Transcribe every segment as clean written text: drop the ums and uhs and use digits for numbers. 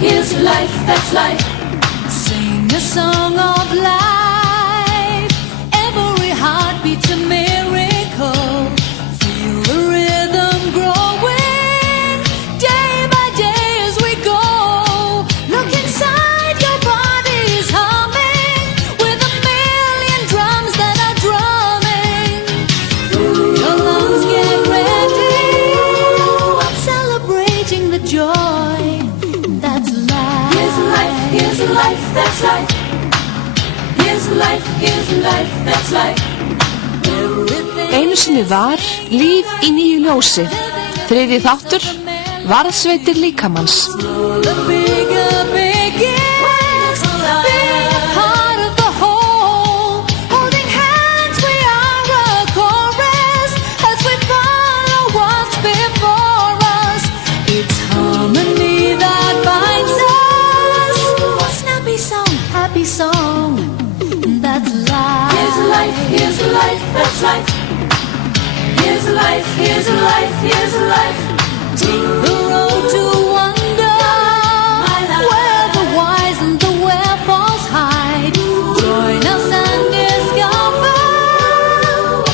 here's life, that's life. Sing a song of life. Every heartbeat's a miracle. Feel the rhythm growing day by day as we go. Look inside, your body's humming with a million drums that are drumming. Your lungs get ready. I'm celebrating the joy. That's life. Here's life, here's life, that's life. Here's life, here's life, that's life. Einu sinni var líf í nýju ljósi. Þriðji þáttur, varðsveitir líkamanns. The bigger begins, being part of the whole. Holding hands, we are a chorus as we follow what's before us. It's harmony that binds us. A snappy song, happy song. That's life. Here's life, here's life, that's life. Here's life, here's life, here's life. Take the road to wonder, where the wise and the wherefores hide. Join us and discover,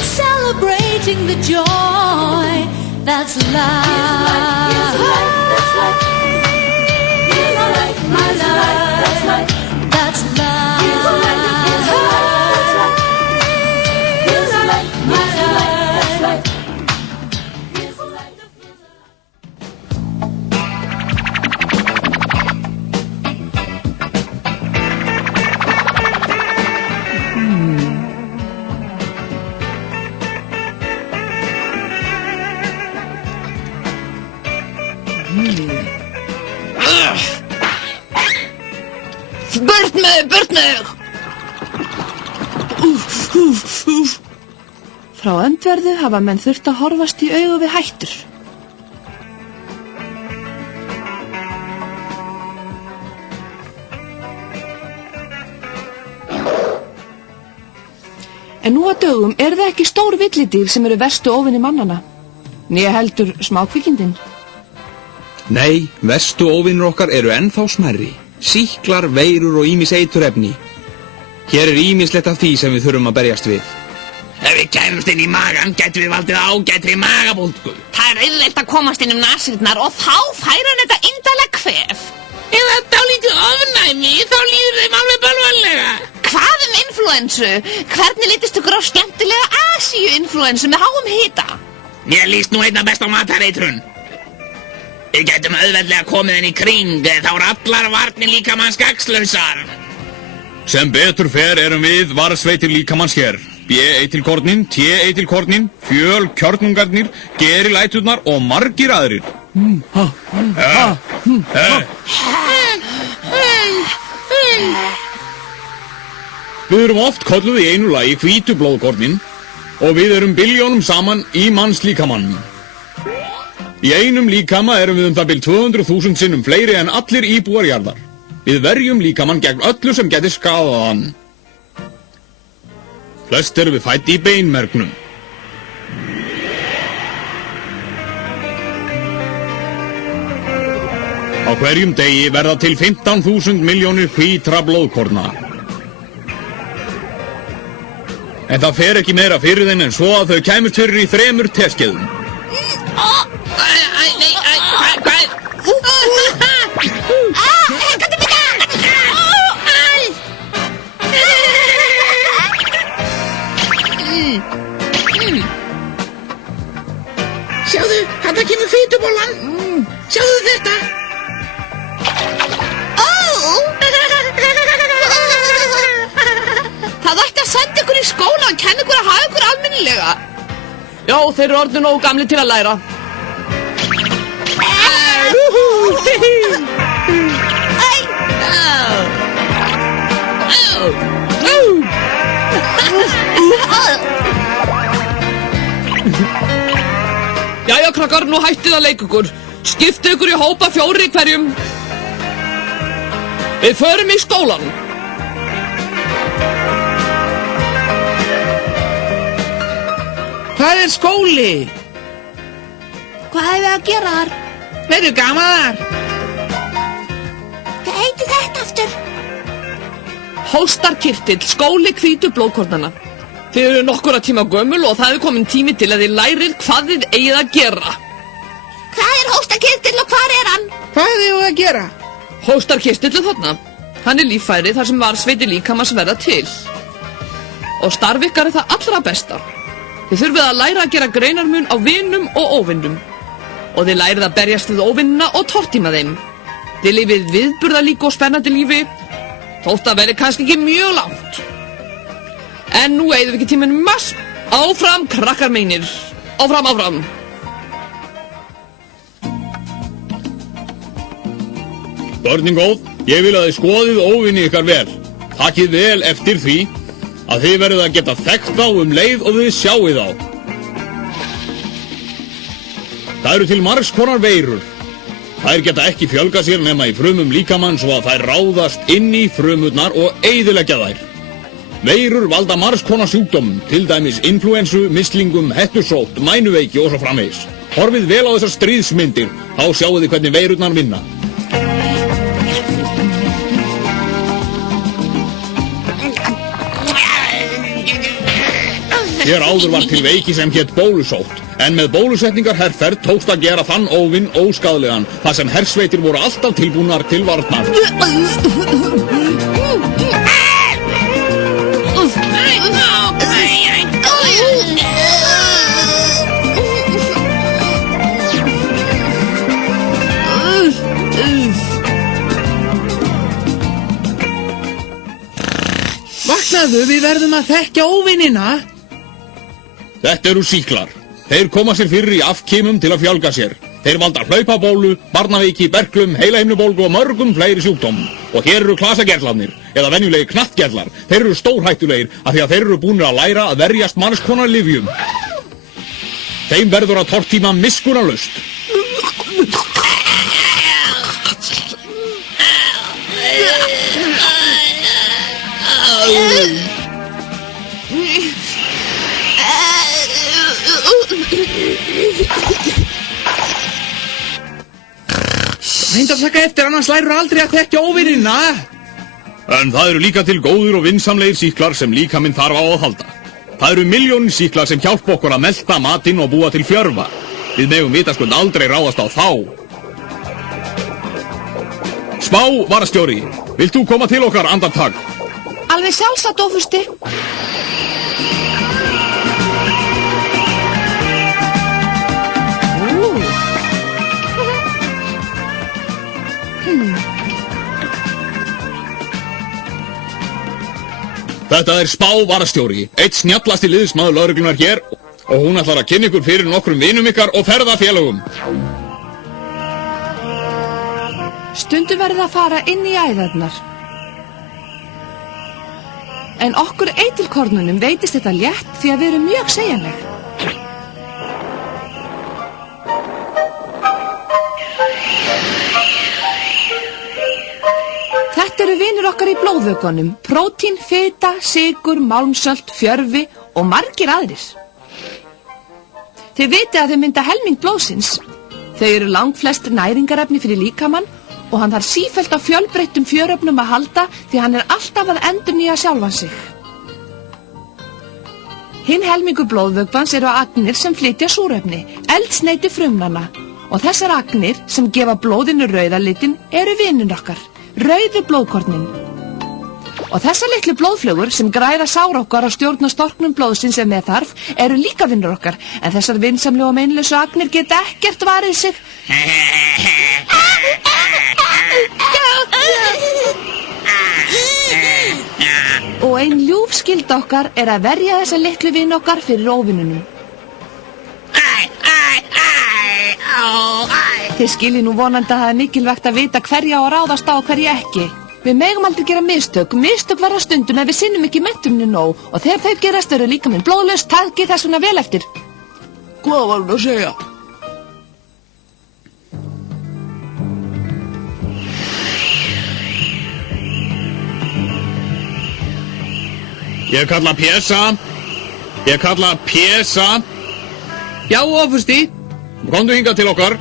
celebrating the joy. That's life. Here's life, that's life. Here's life, here's life, that's life. That's life. Here's life, here's life, that's life. Here's life, here's life, that's life. Here's life. Burt með þig! Frá öndverðu hafa menn þurft að horfast í augu við hættur. En nú á dögum eru það ekki stór villidýr sem eru verstu óvinni mannanna, né heldur smákvikindin. Nei, verstu óvinnur okkar eru ennþá smærri. Sýklar, veirur og ýmis eiturefni. Hér er ýmislegt af því sem við þurfum að berjast við. Ef við kæmumst inn í magan, gætum við valdið ágætri magabólgu. Það er auðvelt að komast inn nasirnar og þá fær hann þetta indalega kvef. Ef það dálítið ofnæmi, þá líður þeim alveg bölvanlega. Hvað inflúensu? Hvernig litist ykkur á skemmtilega Asíu-inflúensu með háum hita? Mér líst nú einna best á matareitrun. Við gætum auðveldlega komið henni í kring, þá eru allar varnir líkamanns gagnslausar. Sem betur fer erum við varðsveitir líkamanns hér. B-eitilkornin, T-eitilkornin, fjöl, kjörnungarnir, gerilæturnar og margir aðrir. Við erum oft kölluð í einu lagi hvítu blóðkornin og við erum billjónum saman í mannslíkamann. Í einum líkama erum við það bil 200.000 sinnum fleiri en allir íbúar jarðar. Við verjum líkamann gegn öllu sem geti skaðað hann. Flest erum við fædd í beinmergnum. Á hverjum degi verða til 15.000 milljónir hvítra blóðkorna. En það fer ekki meira fyrir þeim en svo að þau kæmust fyrir í 3 teskeiðum. Sjáðu, þarna kemur fitubollan. Sjáðu þetta. Það ætti að senda ykkur í skóla og kenna ykkur að hafa ykkur almennilega. Já, þeir eru orðnir nógu gamlir til að læra. Jæja, krakkar, nú hættið að leika ykkur. Skiptið ykkur í hópa 4 í hverjum. Við förum í skólan. Hvað er skóli? Hvað hefur að gera þar? Verður gaman þar? heiti þetta aftur? Hóstarkirtill, skóli hvítu blóðkornana. Þið eru nokkura tíma gömul og það er komin tími til að þið lærið hvað þið eigið að gera. Hvað er hóstarkirtill og hvar er hann? Hvað er þið að gera? Hóstarkirtill er þarna. Hann er líffæri þar sem varsveiti líkamans verða til. Og starf ykkar er það allra besta. Þið þurfið að læra að gera greinarmun á vinum og óvinnum. Og þið lærið að berjast við óvinnina og tortíma þeim. Þið lifið viðburðalíku og spennandi lífi, þótt að verði kannski ekki mjög langt. En nú eigðum við ekki tíminn mass. Áfram, krakkar mínir. Áfram, áfram. Börnin góð, ég vil að þið skoðið óvinni ykkar vel. Takið vel eftir því að þið verðið að geta þekkt þá leið og þið sjáið þá. Það eru til margs konar veirur. Þær geta ekki fjölga sér nema í frumum líkamann svo að þær ráðast inn í frumurnar og eyðileggja þær. Veirur valda margs konar sjúkdómum, til dæmis influensu, mislingum, hettusótt, mænuveiki og svo framvegis. Horfið vel á þessar stríðsmyndir, þá sjáu þið hvernig veirurnar vinna. Hér áður var til veiki sem hétt bólusótt, en með bólusetningarherferð tókst að gera þann óvinn óskaðlegan, þar sem hersveitir voru alltaf tilbúnar til varnar. Vaknaðu, við verðum að þekkja óvinina. Þetta eru sýklar. Þeir koma sér fyrir í afkimum til að fjölga sér. Þeir valda hlaupabólu, barnaveiki, berklum, heilahimnubólgu og mörgum fleiri sjúkdómum. Og hér eru klasagerlarnir, eða venjulegir knattgerlar. Þeir eru stórhættulegir af því að þeir eru búnir að læra að verjast margs konar lyfjum. Þeim verður að tortíma miskunnarlaust. Reyndu að taka eftir, annars lærur aldrei að þekkja óvinina. En það eru líka til góður og vinsamlegir sýklar sem líkaminn þarf á að halda. Það eru milljónir sýklar sem hjálpa okkur að melta matinn og búa til fjörfa. Við megum vitaskuld aldrei ráðast á þá. Spá, varastjóri, vilt þú koma til okkar andartak? Alveg sjálfsagt, ófursti. Þetta er Spá varastjóri, eitt snjallasti liðsmaður lögreglunar hér og hún ætlar að kynna ykkur fyrir nokkrum vinum ykkar og ferðafélögum. Stundum verðið að fara inn í æðarnar. En okkur eitilkornunum veitist þetta létt því að við erum mjög segjanleg. Þetta eru vinir okkar í blóðvökunum, prótín, fita, sykur, málmsölt, fjörfi og margir aðrir. Þið vitið að þau mynda helming blóðsins. Þau eru langflest næringarefni fyrir líkamann og hann þarf sífellt á fjölbreyttum fjöröfnum að halda því hann er alltaf að endurnýja sjálfan sig. Hinn helmingur blóðvökvans eru agnir sem flytja súrefni, eldsneyti frumnanna og þessar agnir sem gefa blóðinu rauðalitin eru vinir okkar. Rauðu blóðkornin. Og þessar litlu blóðflugur sem græða sár okkar að stjórna storknum blóðsins ef með þarf eru líka vinnur okkar en þessar vinsamlegu og meinlausu agnir geta ekkert varið sig. Og ein ljúf skylda okkar er að verja þessa litlu vinn okkar fyrir óvinnunum. Þið skiljið nú vonandi að það er mikilvægt að vita hverja á að ráðast á og hverja ekki. Við megum aldrei gera mistök. Mistök verða stundum ef við sinnum ekki menntuninni nóg og þegar þau gerast eru líka minn blóðlaus, takið þess vegna vel eftir. Hvað var hún að segja? Ég kalla Pésa. Ég kalla Pésa. Já, ófursti. Komdu hingað til okkar.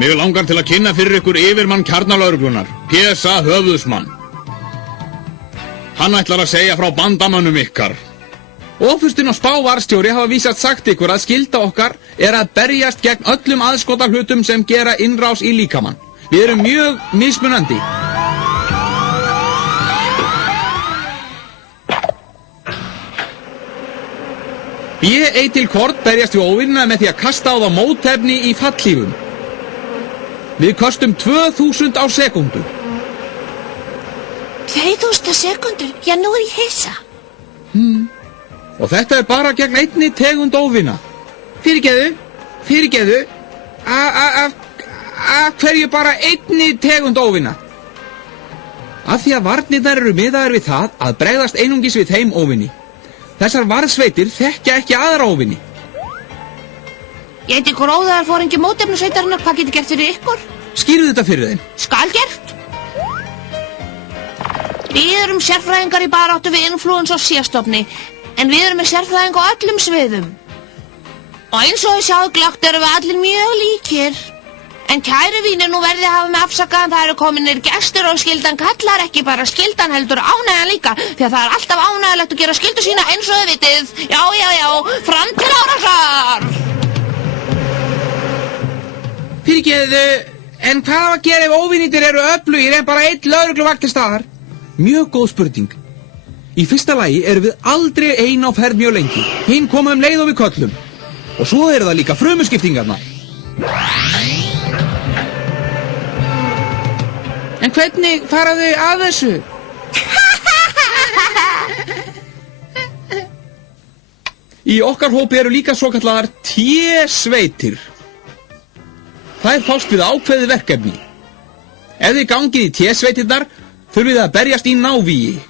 Mig langar til að kynna fyrir ykkur yfirmann kjarnalögreglunar, PSA höfuðsmann. Hann ætlar að segja frá bandamönnum ykkar. Ofurstinn og spávarstjóri hafa vísast sagt ykkur að skylda okkar er að berjast gegn öllum aðskotahlutum sem gera innrás í líkamann. Við erum mjög mismunandi. B-Eitilkord berjast við óvinna með því að kasta á það mótefni í fallhlífum. Við kostum 2000 á sekundu. 2000 sekundur? Já, nú er ég hissa. Og þetta er bara gegn einni tegund óvinna. Fyrirgeðu. Af hverju bara einni tegund óvinna? Af því að varnirnar eru miðaðar við það að bregðast einungis við þeim óvinni. Þessar varðsveitir þekkja ekki aðra óvinni. Ég heiti gróðarforingi mótefnusveitarinnar, hvað getur gert fyrir ykkur? Skýrðu þetta fyrir þeim. Skal gert. Við erum sérfræðingar í baráttu við inflúensu og C-stofni, en við erum með sérfræðing á öllum sviðum. Og eins og þið sjáðu glöggt erum við allir mjög líkir. En kæru vínir, nú verðið að hafa með afsakaðan, það eru kominir gestir og skyldan kallar ekki bara skyldan heldur ánægjan líka, því að það er alltaf ánægjalegt að gera skyldu sína eins og þið vitið. Já, fram til árásar! Fyrirgeðu, en hvað á að gera ef óvinnitir eru öflugir en bara einn lögregluvakt til staðar? Mjög góð spurning. Í fyrsta lagi erum við aldrei ein á ferð mjög lengi. Hinn koma leið og við köllum. Og svo eru það líka frumuskiptingarnar. En hvernig fara þau að þessu? Í okkar hópi eru líka svokallaðar T-sveitir. Þær fást við ákveðið verkefni. Ef þið gangið í T-sveitirnar, þurfið þið að berjast í návígi.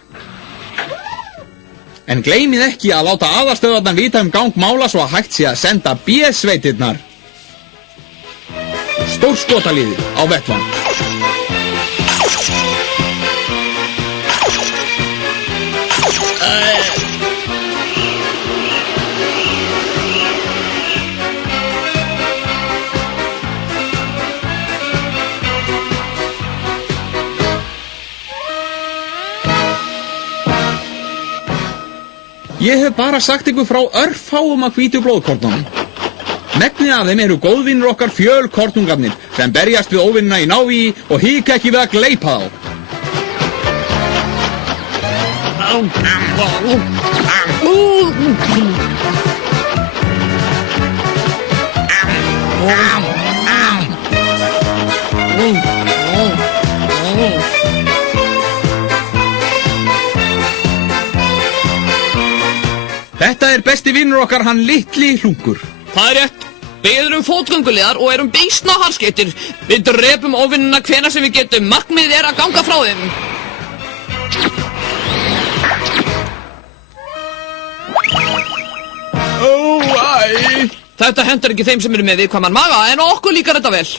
En gleymið ekki að láta aðalstöðvarnar vita gang mála svo að hægt sé að senda B-sveitirnar. Stórskotaliðið á vettvang. Ég hef bara sagt ykkur frá örfáum af hvítu blóðkornunum. Megnið af þeim eru góðvinnur okkar fjölkornungarnir sem berjast við óvinnina í návígi og hika ekki við að gleypa þá. Þetta er besti vinnur okkar, hann litli hlungur. Það er rétt. Við erum fótgönguliðar og erum býsna harðskeyttir. Við drepum óvinnina hvenær sem við getum. Markmiðið er að ganga frá þeim. Þetta hentar ekki þeim sem eru með viðkvæman maga, en okkur líkar þetta vel.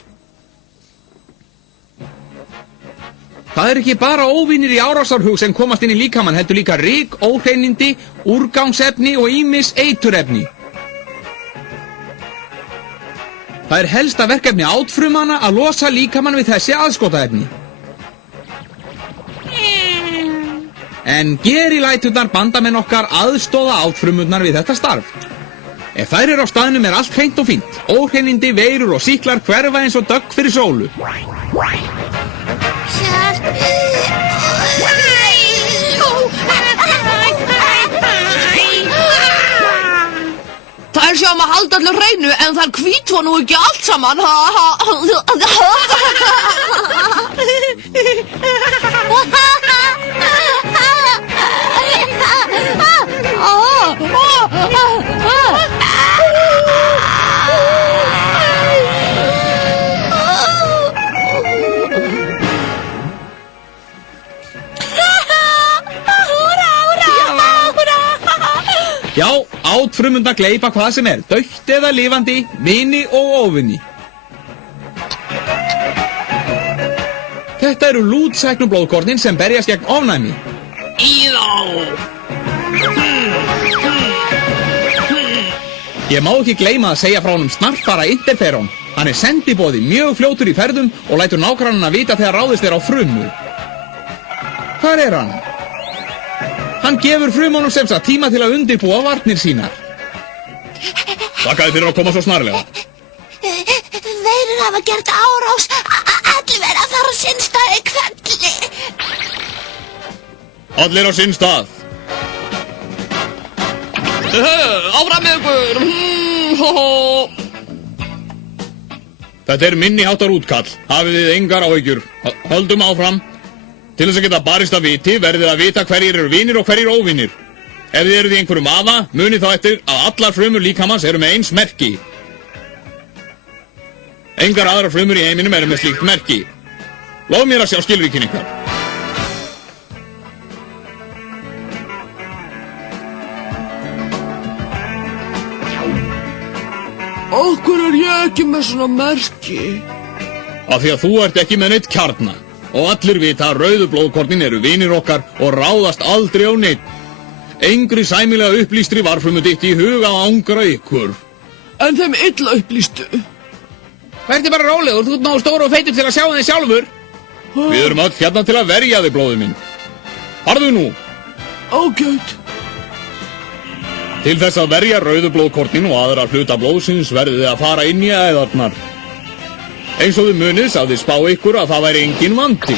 Það er ekki bara óvinir í árásarhug sem komast inn í líkamann, heldur líka ryk, óhreinindi, úrgangsefni og ýmis eiturefni. Það er helsta verkefni átfrumana að losa líkamann við þessi aðskotaefni. En gerilæturnar bandamenn okkar aðstoða átfrumurnar við þetta starf. Ef þær eru á staðnum er allt hreint og fínt. Óhreinindi, veirur og sýklar hverfa eins og dögg fyrir sólu. Það er sjáum að halda allir hreinu, en það er hvítva nú ekki allt saman. Já, átfrumundar gleypa hvað sem er, dautt eða lifandi, vini og óvinni. Þetta eru lútsæknu blóðkornin sem berjast gegn ofnæmi. Í þá! Ég má ekki gleyma að segja frá honum snarfara interferón. Hann er sendiboði, mjög fljótur í ferðum og lætur nágrannana vita þegar ráðist er á frumu. Hvar er hann? Hann gefur frumunum sem sagt tíma til að undirbúa varnir sínar. Þakkaði fyrir að koma svo snarlega. Þeir hafa gert árás. Allir verða að fara á sinn stað í kvelli. Allir á sinn stað. Áfram með ykkur! Þetta er minniháttar útkall. Hafið þið engar áhyggjur. Höldum áfram. Til þess að geta barist að viti verðið að vita hverjir eru vinir og hverjir óvinir. Ef þið eruð í einhverjum vafa, munið þá eftir að allar frumur líkamans eru með eins merki. Engar aðrar frumur í heiminum eru með slíkt merki. Lof mér að sjá skilríkin ykkar. Okkur er ég ekki með svona merki. Af því að þú ert ekki með neitt kjarna. Og allir vita að rauðu blóðkornin eru vinir okkar og ráðast aldrei á neitt. Engri sæmilega upplýstri varfrumu ditt í huga að ángra ykkur. En þeim illa upplýstu. Verði bara rólegur, þú ert nógu stór og feitur til að sjá þig sjálfur. Við erum öll hérna til að verja þig, blóðið minn. Farðu nú. Ágætt. Til þess að verja rauðu blóðkornin og aðra hluta blóðsins verðið þið að fara inn í æðarnar. Eins og þið munið sagði spá ykkur að það væri engin vandi.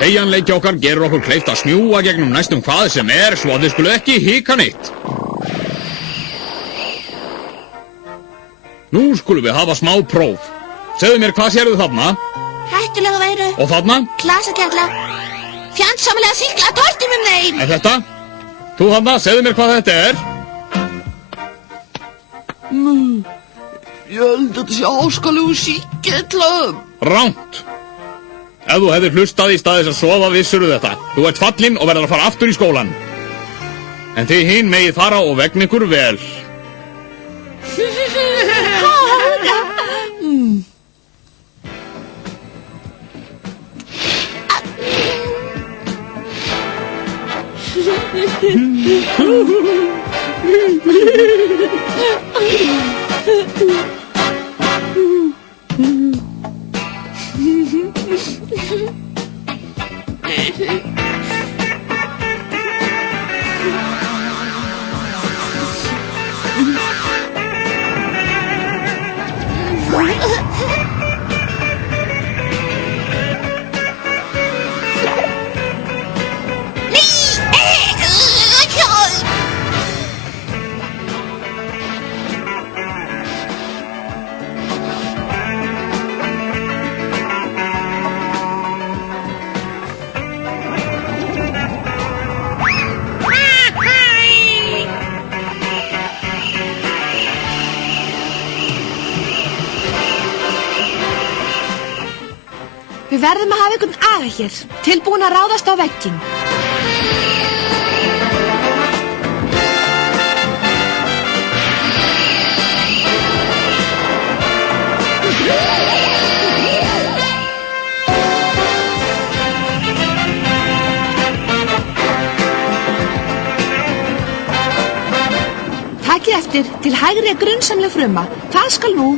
Teygjanleiki okkar gerur okkur kleift að smjúga gegnum næstum hvað sem er svo að þið skulu ekki hika neitt. Nú skulum við hafa smá próf. Segðu mér hvað sérðu þarna? Hættulega veiru. Og þarna? Klasakella. Fjandsamlega sýkla tortum þeim. En þetta? Þú þarna, segðu mér hvað þetta er? Ég held að þetta sé áskalegu síkilla. Ránt. Ef þú hefðir hlustað í stað þess að sofa vissuru þetta. Þú ert fallinn og verður að fara aftur í skólan. En þið hin megið fara og vegna ykkur vel. Við verðum að hafa einhvern aga hér, tilbúin að ráðast á vegginn. Takið eftir, til hægri er grunnsamleg fruma. Hvað skal nú?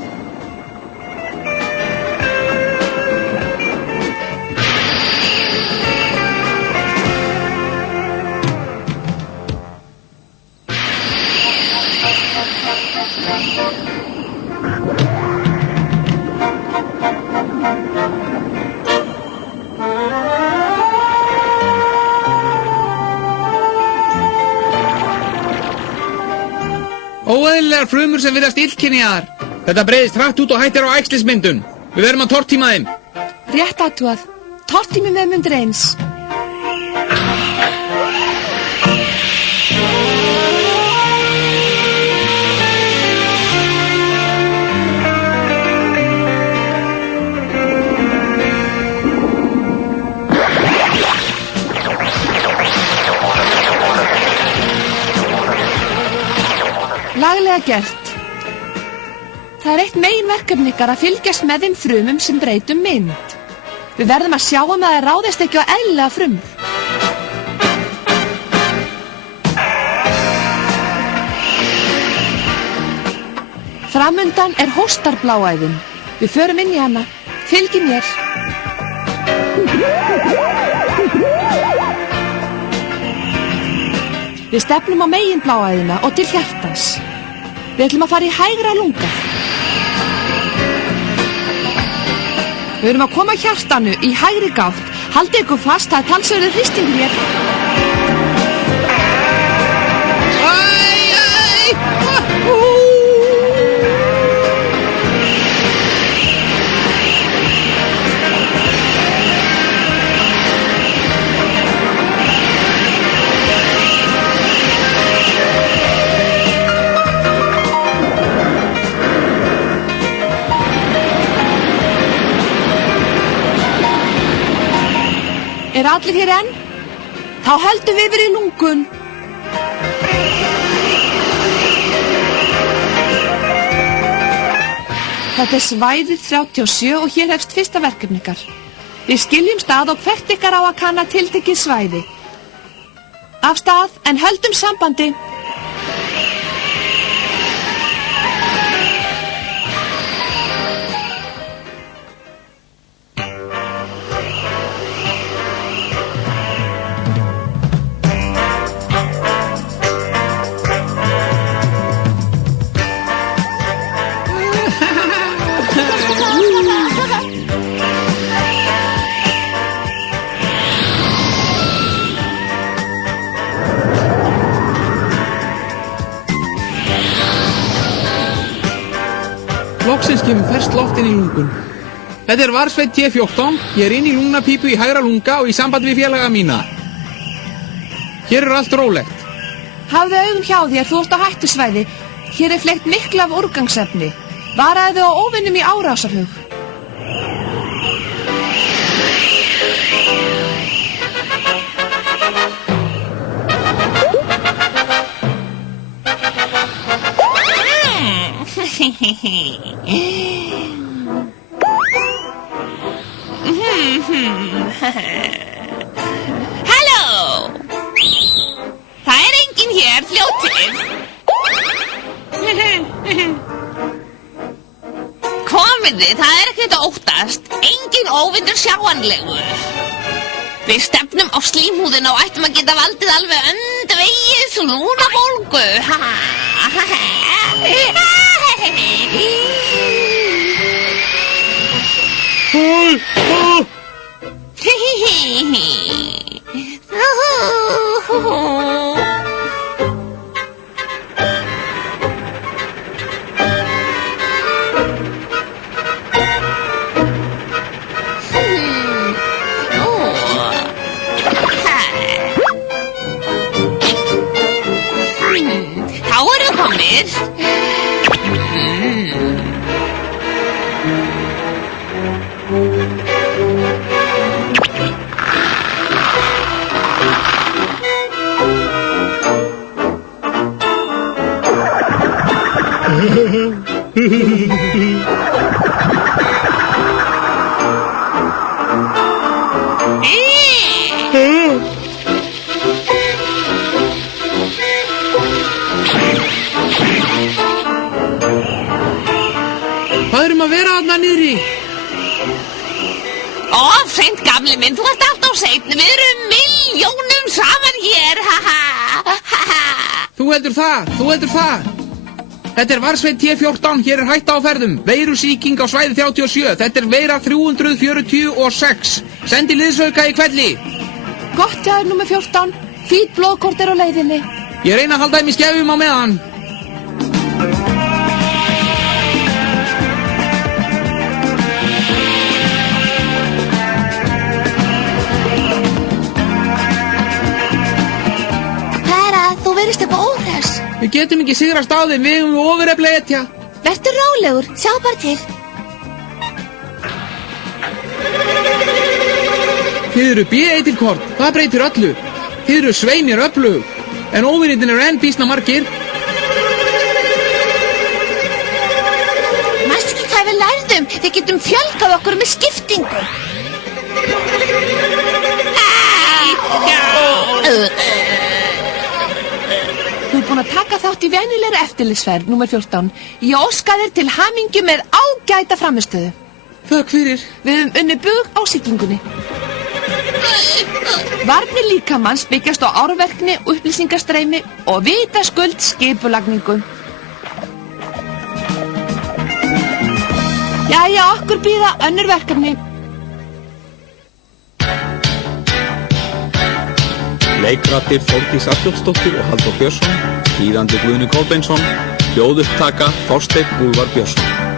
Óeðlilegar frumur sem virðast illkynjaðar. Þetta breiðist hratt út og hættir á æxlismyndun. Við verðum að tortíma þeim. Rétt athugað. Tortími með mundur eins. Laglega gert. Það er eitt meginverkefni ykkar að fylgjast með þeim frumum sem breytum mynd. Við verðum að sjá að það ráðist ekki á eðlilega frumur. Framundan er hóstarbláæðin. Við förum inn í hana. Fylgi mér. Við stefnum á meginbláæðina og til hjartans. Við ætlum að fara í hægra lunga. Við erum að koma hjartanu í hægri gátt. Haldið ykkur fast, það er talsverður hristingur hér. Er allir hér enn? Þá höldum við yfir í lungun. Þetta er svæðið 37 og hér hefst fyrsta verkefni ykkar. Við skiljum stað og hvert ykkar á að kanna tiltekið svæði. Af stað, en höldum sambandi. Loksins kemur ferskt loft inn í lungun. Þetta er Varsveit T14, ég er inn í lungnapípu í hægra lunga og í sambandi við félaga mína. Hér er allt rólegt. Hafðu augun hjá þér, þú ert á hættusvæði. Hér er fleygt miklu af úrgangsefni. Varaðu á óvinnum í árásarhug. Halló! Það er enginn hér, fljótið. Komiði, það er ekkert að óttast. Enginn óvindur sjáanlegur. Við stefnum á slímhúðina og ættum að geta valdið alveg öndvegis og lúnabólgu. Þá erum við komnir. Hvað erum að vera þarna niðri? Of seint, gamli minn, þú ert alltaf seint. Við erum milljónum saman hér. Þú heldur það. Þetta er Varsveit T14, hér er hætta á ferðum. Veirusýking á svæði 37, þetta er veira 346. Sendi liðsauka í kvelli. Gott, já, er númer 14. Hvít blóðkort er á leiðinni. Ég reyna að halda þeim í skefjum á meðan. Þú verðist eitthvað óhress. Við getum ekki sigrast á þeim, við hefum ofureflega etja. Vertu rólegur, sjá bara til. Þið eru B-eitilkort, það breytir öllu. Þið eru sveimir öflug, en óvinnitin eru enn býsna margir. við lærðum. Við getum fjölgað okkur með skiptingu. Þú ert búin að taka þátt í venjulegri eftirlitsferð, númer 14. Ég óska þér til hamingju með ágæta frammistöðu. Þakk fyrir. Við höfum unnið bug á siglingunni. Varnir líkamans byggjast á árverkni, upplýsingastreymi og vitaskuld skipulagningu. Jæja, okkur bíða önnur verkefni. Leikrattir Þórdís Arnljótsdóttir og Halldór Björnsson, þýðandi Guðni Kolbeinsson, hljóðupptaka Þorsteinn Úlfar Björnsson.